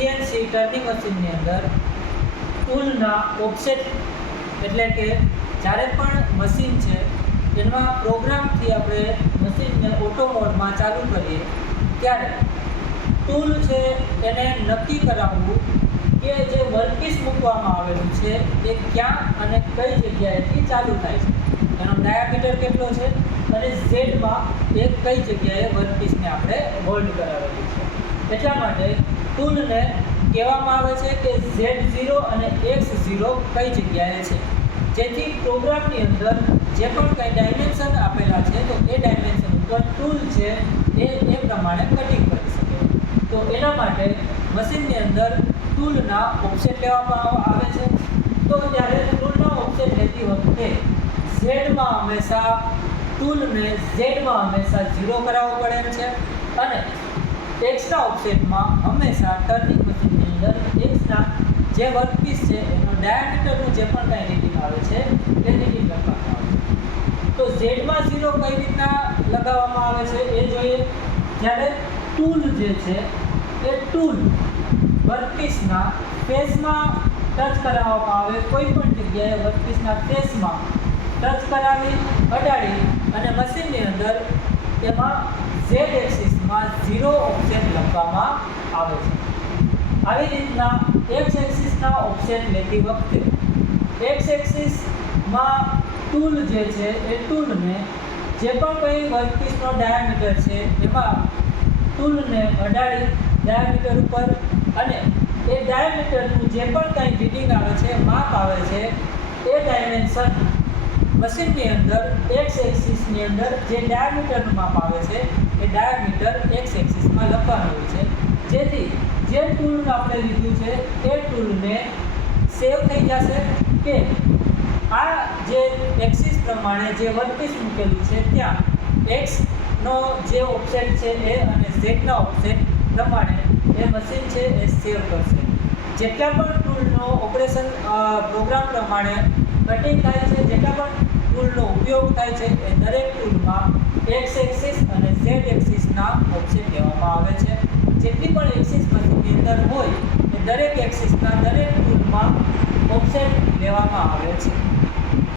CNC turning મશીનની અંદર ટૂલના offset એટલે કે જ્યારે પણ મશીન છે એમાં પ્રોગ્રામથી આપણે મશીનને ઓટો મોડમાં ચાલુ કરીએ ત્યારે ટૂલ છે એને નક્કી કરાવવું કે જે વર્કપીસ મૂકવામાં આવેલું છે એ ક્યાં અને કઈ જગ્યાએથી ચાલુ થાય છે, એનો ડાયામીટર કેટલો છે અને ઝેડમાં એ કઈ જગ્યાએ વર્કપીસને આપણે હોલ્ડ કરાવેલી છે. એટલા માટે ટૂલને કહેવામાં આવે છે કે Z0 અને X0 કઈ જગ્યાએ છે, જેથી પ્રોગ્રામની અંદર જે પણ કંઈ ડાયમેન્શન આપેલા છે તો એ ડાયમેન્શન ઉપર ટૂલ છે એ પ્રમાણે કટિંગ કરી શકે. તો એના માટે મશીનની અંદર ટૂલના ઓફસેટ લેવામાં આવે છે. તો જ્યારે ટૂલના ઓફસેટ લેતી વખતે ઝેડમાં હંમેશા ટૂલને ઝેડમાં હંમેશા 0 કરાવવો પડે છે અને એક્સના ઓફસેટમાં હંમેશા ટર્નિંગ મશીનની અંદર એક્સના જે વર્કપીસ છે એનો ડાયામીટરનું જે પણ કાંઈ રીડિંગ આવે છે એ રીડિંગ લખવામાં આવે છે. તો ઝેડમાં 0 કઈ રીતના લગાવવામાં આવે છે એ જોઈએ. જ્યારે ટૂલ જે છે એ ટૂલ વર્કપીસના ફેસમાં ટચ કરાવવામાં આવે, કોઈ પણ જગ્યાએ વર્કપીસના ફેસમાં ટચ કરાવી અડાડી અને મશીનની અંદર એમાં ઝેડ એક્સિસમાં 0 ઓફસેટ લખવામાં આવે છે. આવી રીતના એક્સ એક્સિસના ઓફસેટ લેતી વખતે એક્સ એક્સિસમાં ટૂલ જે છે એ ટૂલને જે પણ કંઈ વર્કપીસનો ડાયામીટર છે એમાં ટૂલને અડાડી ડાયામીટર ઉપર અને એ ડાયામીટરનું જે પણ કાંઈ રીડિંગ આવે છે, માપ આવે છે, એ ડાયમેન્શન મશીનની અંદર એક્સ એક્સિસની અંદર જે ડાયામીટરનું માપ આવે છે એ ડાયામીટર એક્સ એક્સિસમાં લખવાનું હોય છે, જેથી જે ટૂલ આપણે લીધું છે એ ટૂલને સેવ થઈ જશે કે આ જે એક્સિસ પ્રમાણે જે વર્કપીસ મૂકેલું છે ત્યાં એક્સનો જે ઓફસેટ છે એ અને ઝેડના ઓફસેટ પ્રમાણે એ મશીન છે એ સેવ કરશે. જેટલા પણ ટૂલનો ઓપરેશન પ્રોગ્રામ પ્રમાણે કટિંગ થાય છે, જેટલા પણ ટૂલનો ઉપયોગ થાય છે એ દરેક ટૂલમાં એક્સ એક્સિસ અને ઝેડ એક્સિસના ઓફસેટ લેવામાં આવે છે. જેટલી પણ એક્સિસ મશીનની અંદર હોય એ દરેક એક્સિસના દરેક ટૂલમાં ઓફસેટ લેવામાં આવે છે.